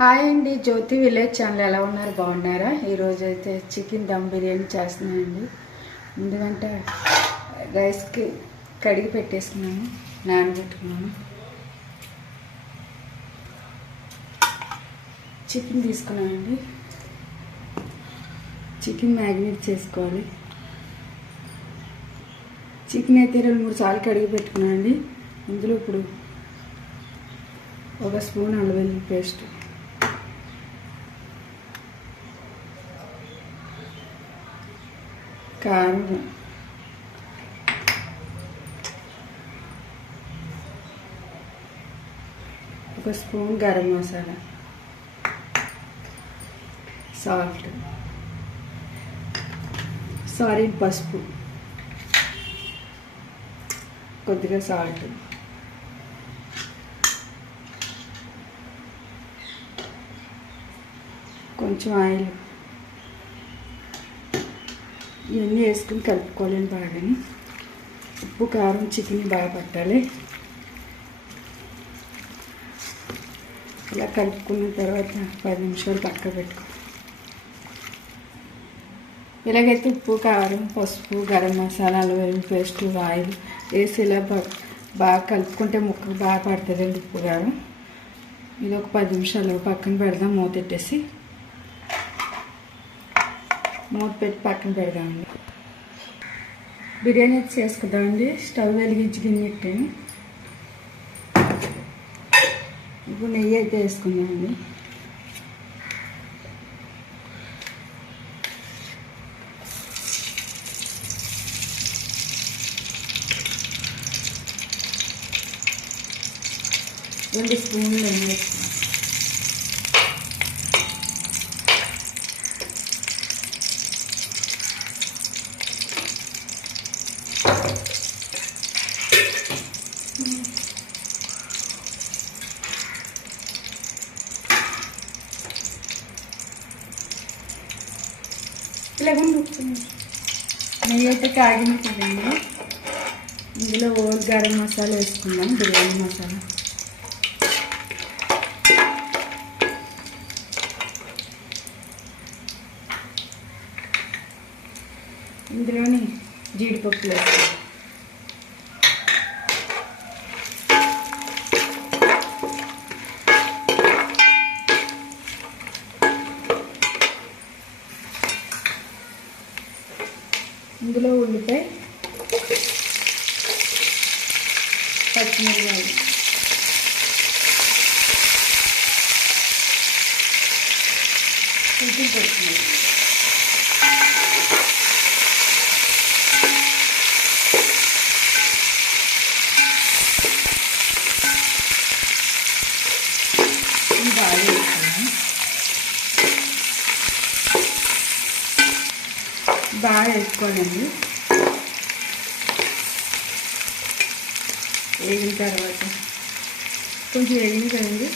Hi అండి జ్యోతి village channel ఎలా ఉన్నారు? బాగున్నారా? ఈరోజు అయితే చికెన్ దమ్ బిర్యానీ చేస్తున్నానండి. ఎందుకంటే రైస్కి కడిగి పెట్టేసుకున్నాను నానబెట్టుకున్నాను. చికెన్ తీసుకున్నానండి. చికెన్ మ్యాగ్నేట్ చేసుకోవాలి. చికెన్ అయితే రెండు మూడు సార్లు కడిగి పెట్టుకున్నానండి. ఇందులో ఇప్పుడు ఒక స్పూన్ అల్లవెల్లి పేస్ట్. కారం ఒక spoon garam masala. Salt. Sorry పసుపు. కొద్దిగా సాల్ట్. కొంచెం ఆయిల్. ఇవన్నీ వేసుకుని కలుపుకోలేని బాగాని. ఉప్పు కారం చికెన్ బాగా పట్టాలి. ఇలా కలుపుకున్న తర్వాత పది నిమిషాలు పక్క పెట్టుకో ఇలాగైతే ఉప్పు కారం పసుపు గరం మసాలా అల్లం పేస్ట్ ఆయిల్ వేసి ఇలా బాగా కలుపుకుంటే ముక్కకు బాగా పడుతుందండి ఉప్పు కారం. ఇది ఒక పది నిమిషాలు పక్కన పెడదాం మూతెట్టేసి మూత పెట్టి పక్కన పెడదామండి. బిర్యానీ అయితే చేసుకుందామండి. స్టవ్ వెలిగించి గిన్నె పెట్టాను. ఇప్పుడు నెయ్యి అయితే వేసుకుందామండి. రెండు స్పూన్లు నెయ్యి వేసుకున్నాం ఇలాగ నెయ్యి అయితే కాగిన కదండి ఇందులో ఓల్ గరం మసాలా వేసుకుందాం బిర్యానీ మసాలా. ఇందులోని జీడిపప్పులు వేసుకుందాం. ఉల్లిపాయ పచ్చిమిరపాయలు కొంచెం పచ్చిమిరపాయలు బాగా వేసుకోవాలండి. వేగిన తర్వాత కొంచెం వేగిన కదండి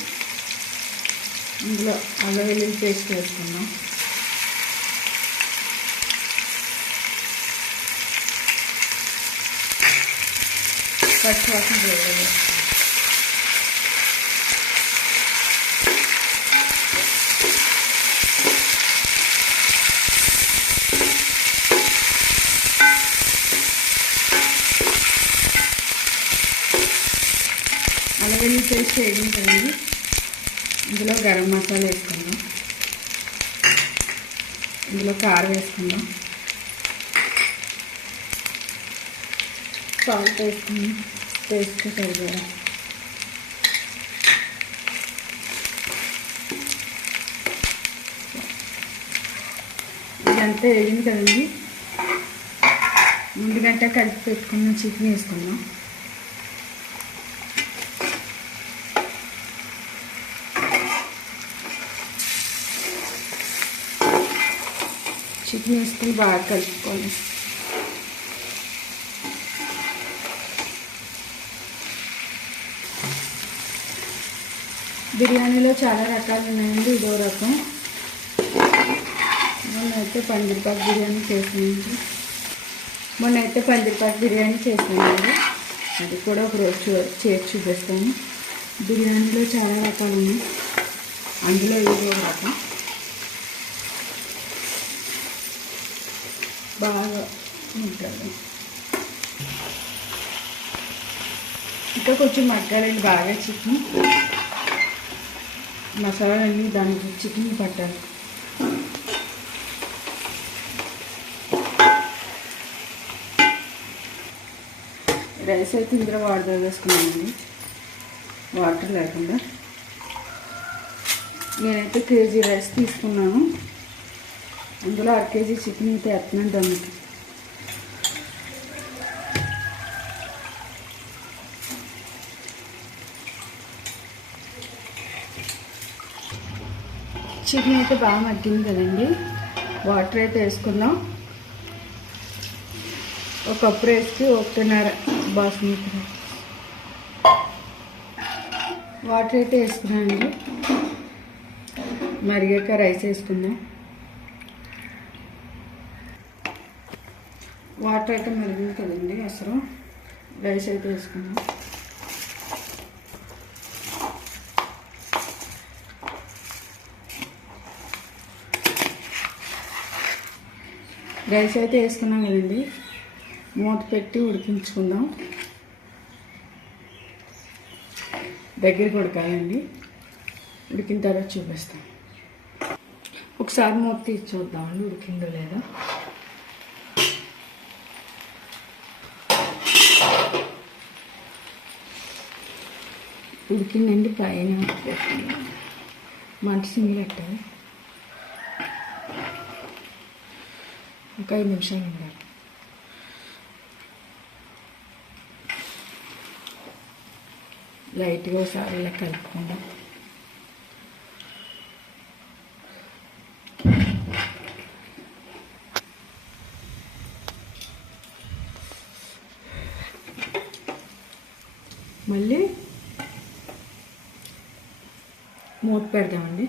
ఇందులో అల్లం వెల్లుల్లి పేస్ట్ వేసుకున్నాం పచ్చివాసన వేయాలి అలాగే పేస్ట్ వేయడం కదండి ఇందులో గరం మసాలా వేసుకుందాం. ఇందులో కారం వేసుకుందాం. సాల్ట్ వేసుకుందాం. టేస్ట్ సరిపడా. ఇదంతా వేగింది కదండి. ముందుగంట కలిపి పెట్టుకున్న చికెన్ వేసుకుందాం. చికెన్ వేసుకుని బాగా కలుపుకోవాలి బిర్యానీలో చాలా రకాలు ఉన్నాయండి ఇదో రకం. మొన్నైతే పందిరిపాకు బిర్యానీ చేసినాయండి మొన్నైతే పందిరిపాకు బిర్యానీ చేసినాయండి అది కూడా ఒక రోజు చూ- చేసి చూపిస్తాను. బిర్యానీలో చాలా రకాలు ఉన్నాయి అందులో ఇదో రకం. బాగా ఉంటుంది ఇంకా కొంచెం మగ్గాలండి బాగా చికెన్. మసాలాలన్నీ దానికి చికెన్ పట్టాలి. రైస్ అయితే ఇందులో వాటర్ వేసుకున్నానండి. వాటర్ లేకుండా. నేనైతే కేజీ రైస్ తీసుకున్నాను. అందులో అర కేజీ చికెన్ అయితే ఎత్తనండి దమ్ముకి చికెన్ అయితే బాగా మగ్గింది కదండి. వాటర్ అయితే వేసుకుందాం. ఒక కప్పు రైస్కి ఒకటిన్నర బాస్మతి వాటర్ అయితే వేసుకున్నానండి. మరిగాక రైస్ వేసుకుందాం. వాటర్ అయితే మరిగింది కదండి అసలు. రైస్ అయితే వేసుకుందాం. రైస్ అయితే వేసుకున్నాం కదండి. మూత పెట్టి ఉడికించుకుందాం. దగ్గరికి ఉడకాలండి. ఉడికిన తర్వాత చూపిస్తాం. ఒకసారి మూత తీసి చూద్దామండి ఉడికిందో లేదో. ఉడికిందండి కాయని పెట్టండి. మంట సింగిల్ పెట్టాలి ఒక ఐదు నిమిషాలు ఉండాలి. లైట్గా ఒకసారి ఇలా కలుపుకుందాం. మళ్ళీ మూత పెడదామండి.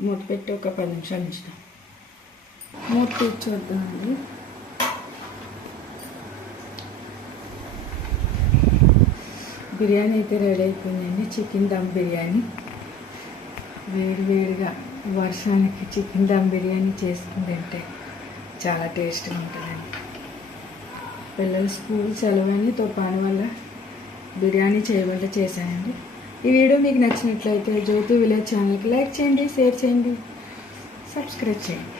మూత పెట్టి ఒక పది నిమిషాలు ఉంచుతాం మూత తీసి చూద్దామండి బిర్యానీ అయితే రెడీ అయిపోయిందండి. చికెన్ దమ్ బిర్యానీ. వేడి వేడిగా వర్షానికి చికెన్ దమ్ బిర్యానీ చేసుకుని తింటే చాలా టేస్ట్గా ఉంటుందండి. పిల్లలు స్కూల్ సెలవని తుఫాను వల్ల బిర్యానీ చేయమంటే చేశానండి. ఈ వీడియో మీకు నచ్చినట్లయితే జ్యోతి విలేజ్ ఛానల్కి లైక్ చేయండి షేర్ చేయండి సబ్స్క్రైబ్ చేయండి.